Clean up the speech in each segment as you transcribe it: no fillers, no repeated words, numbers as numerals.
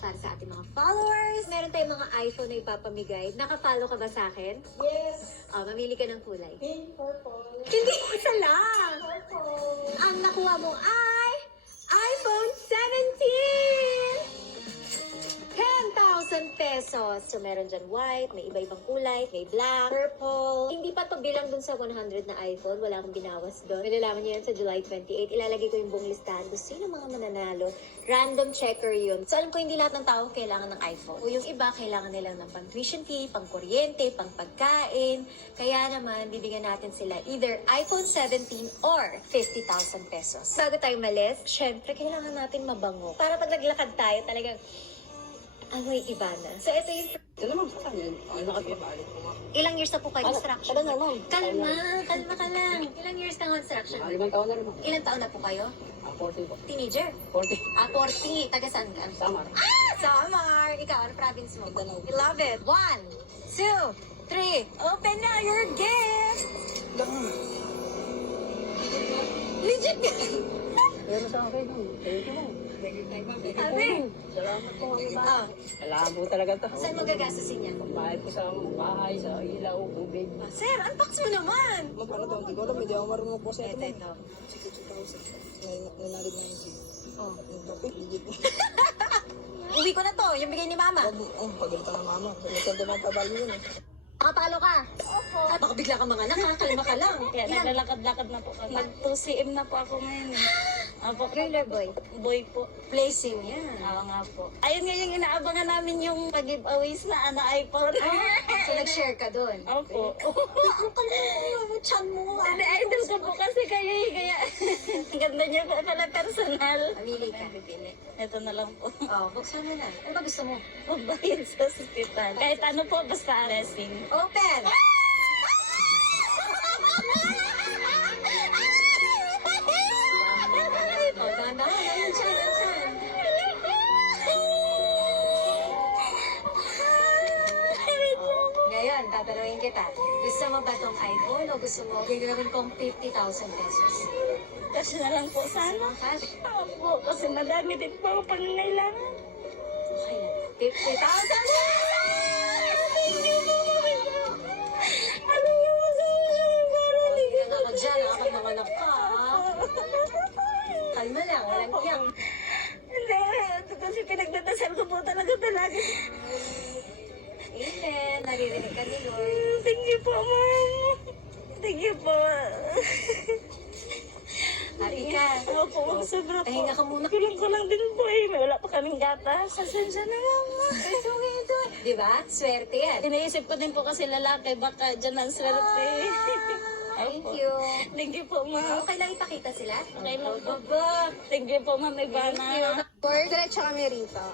para sa ating mga followers. Meron tayong mga iPhone na ipapamigay. Naka-follow ka ba sa akin? Yes. Mamili ka ng kulay. Pink, purple. Hindi, isa lang! Purple. Ang nakuha mo ay iPhone 17! 10,000 pesos. So, meron dyan white, may iba-ibang kulay, may black, purple. Hindi pa to bilang dun sa 100 na iPhone. Wala akong binawas doon. Malalaman niyo yan sa July 28. Ilalagay ko yung buong listahan kung sino mga mananalo. Random checker yun. So, alam ko hindi lahat ng tao kailangan ng iPhone. O yung iba, kailangan nilang ng pang-tuition fee, pang-kuryente, pang-pagkain. Kaya naman, bibigyan natin sila either iPhone 17 or 50,000 pesos. Bago tayo malis, syempre, kailangan natin mabango. Para pag naglakad tayo, talagang amoy iba na. So, ito yung... Ito naman sa kanya. Nakapabalik ko nga. Ilang years na po kayo construction? Ano naman? Kalma ka lang. Ilang years na construction? 5 taon na rin ako. Ilang taon na po kayo? 40 po. Teenager? 40. 40. Taga saan ka? Samar. Samar! Ikaw, ano province mo? Mindanao. We love it. 1, 2, 3. Open na your gift! Legit ka! Pero sa akin, thank you mo. Sabi. Salamat po. Ah, Malabo talaga to. saan mo gagastusin yan? Bayad ko sa bahay, sa ilaw, tubig. Sir, unbox mo naman! Magkano daw? Hindi ko alam. Hindi ako marunong po sa ito. Ito. 62,000. Nanalig na yun. Oh. Legit. Uwi ko na to, yung bigay ni mama. Pagalitan ng mama. Nagsaldo ng tabali yun eh. Nakapalo ka? Opo. Baka bigla ka mga kalma ka lang. Kaya Ilan? naglalakad-lakad na po kami. Mag-2cm na po ako ngayon. Opo, Girl or boy? boy po. Placing yan. Oo nga po. Ayun nga yung inaabangan namin yung pag-giveaways na iPhone. So, nag-share ka doon? Opo. Ang kalma mo, chan mo. Hindi, idol ko po kasi kayo eh. Kaya ang ganda niyo po pala personal. Mamili ka. Ito na lang po. Oh, buksan mo na. Ano ba gusto mo? Pagbayad sa hospital. Kahit ano po, basta blessing. Open! Oh, ganda. Ayun siya, ayun siya. Ngayon, tatanungin kita. Gusto mo ba tong iPhone o gusto mo gagawin kong 50,000 pesos? Kasi na lang po sana. Cash? Opo, kasi madami din po ako pangangailangan. Okay na. 50,000! Thank you po, Mami. Ano yung masaya para Hindi na ako dyan, nakapag-manganak ka, ha? Kalma lang, walang iyak. Hindi, ito kasi pinagdadasal ko po talaga. Amen. Naririnig ka ni Lord. Thank you po, Ma'am. Thank you po. Happy ka. Opo, sobra po. Pahinga ka muna. Kulang din po eh. May wala pa kaming gatas. Pasensya na lang. Ito. Di ba? Swerte yan. Iniisip ko din po kasi lalaki. Baka dyan ang swerte. Thank Opo. you. Thank you po, Ma'am. Okay lang ipakita sila? Okay lang po. Baba. Thank you po, Ma'am Ivana. Work, diretso kami rito.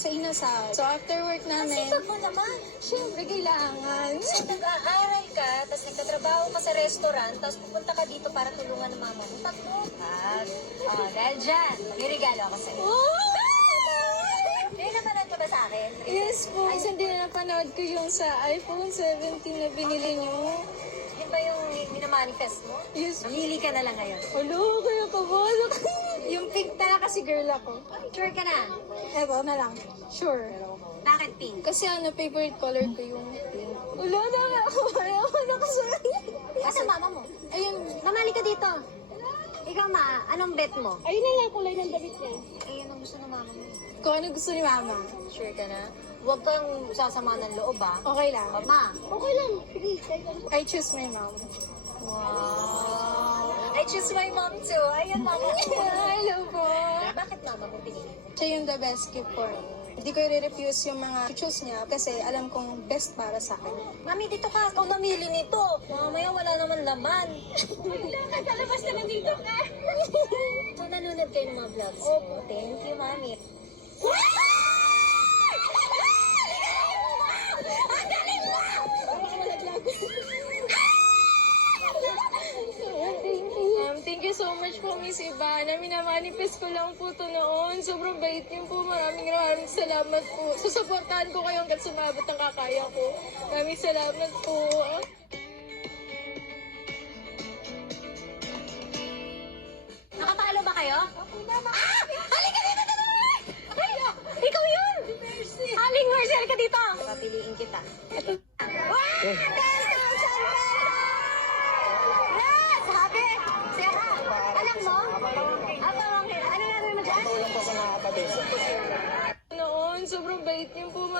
Sa Inasal. So, after work namin, Sipag mo naman. syempre, kailangan. So, nag-aaral ka, tapos nagtatrabaho ka sa restaurant, tapos pupunta ka dito para tulungan ng mama mo. Tatlo. Dahil dyan, may regalo ako sa'yo. May napanood ka ba sa akin? Yes po, kasi hindi na napanood ko yung sa iPhone 17 na binili niyo. Yun ba yung minamanifest mo? Yes. Namili ka na lang ngayon. Hello, kaya kabalo. Yung pink talaga kasi girl ako. Sure ka na? Eto na lang. Sure. Bakit pink? Kasi favorite color ko yung pink. Wala na nga ako. Ayaw ko na kasi. Asa mama mo? Ayun. Namali ka dito. Ikaw ma, anong bet mo? Ayun na lang kulay ng damit niya. Ayun ang gusto ng mama mo. Kung ano gusto ni mama. Sure ka na? Huwag kang sasama ng loob ah. Okay lang. Ma. Okay lang. Sige, I choose my mom. Wow. I choose my mom too. Ayun mama. Hello po. Bakit mama mo pinili mo? Siya yung the best gift for me. Hindi ko i-refuse yung mga choose niya kasi alam kong best para sa akin. Mami, dito ka. Ikaw namili nito. Mamaya wala naman laman. Kalabas ka na dito ka. So, nanonood kayo ng mga vlogs? Opo. Thank you, mami. Thank you so much po, Miss Ivana. Minamanifest ko lang po to noon. Sobrang bait niyo po. Maraming salamat po. Susuportahan ko kayo hanggat sumabot ang kakaya ko. Maraming salamat po. Nakapalo ba kayo? Halika dito! Halika! sa mga kapatid. Noon, sobrang bait niyo po.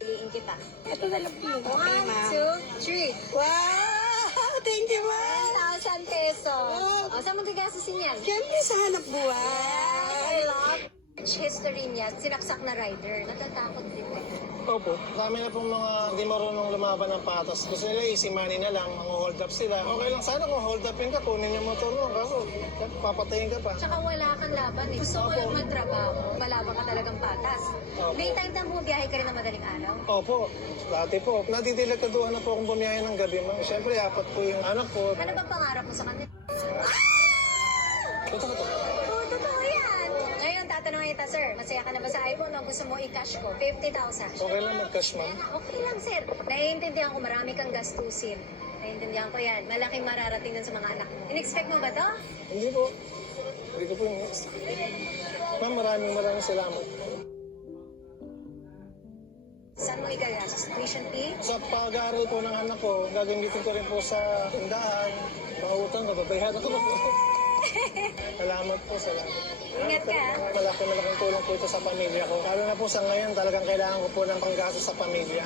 Piliin kita. Ito na lang po. 1, 2, 3. Wow! Thank you, ma'am! 10,000 pesos. O, saan mo gagastusin yan? Siyempre sa hanap buhay. I love history niya, sinaksak na rider. Natatakot din eh. Opo. Dami na pong mga hindi marunong lumaban ng patas. Gusto nila easy money na lang, mga hold up sila. Okay lang sana kung hold upin ka, kunin yung motor mo. Kaso, papatayin ka pa. Tsaka wala kang laban eh. Gusto mo lang magtrabaho, malabang ka talagang patas. Opo. May time na bumiyahe ka rin ng madaling araw. Opo, dati po. Natitilagkaduhan na po akong bumiyahe ng gabi. Siyempre, apat po yung anak ko. Ano bang pangarap mo sa kanila? Totoo to. Oo, totoo yan. Ngayon, tatanungin kita, sir. Masaya ka na ba sa iPhone o gusto mo i-cash ko? 50,000. Okay lang mag-cash, ma'am. Okay lang, sir. Naiintindihan ko marami kang gastusin. Naiintindihan ko yan. Malaking mararating dun sa mga anak mo. In-expect mo ba to? Hindi po. Hindi ko po yung Ma'am, maraming salamat. Saan mo igagastos? Tuition fee? Sa pag-aaral po ng anak ko, gagamitin ko rin po sa tindahan. Pautang ko, babayhan ako. Salamat po, salamat. Ingat ka, ah. Malaking tulong po ito sa pamilya ko. Lalo na po sa ngayon, talagang kailangan ko po ng panggastos sa pamilya.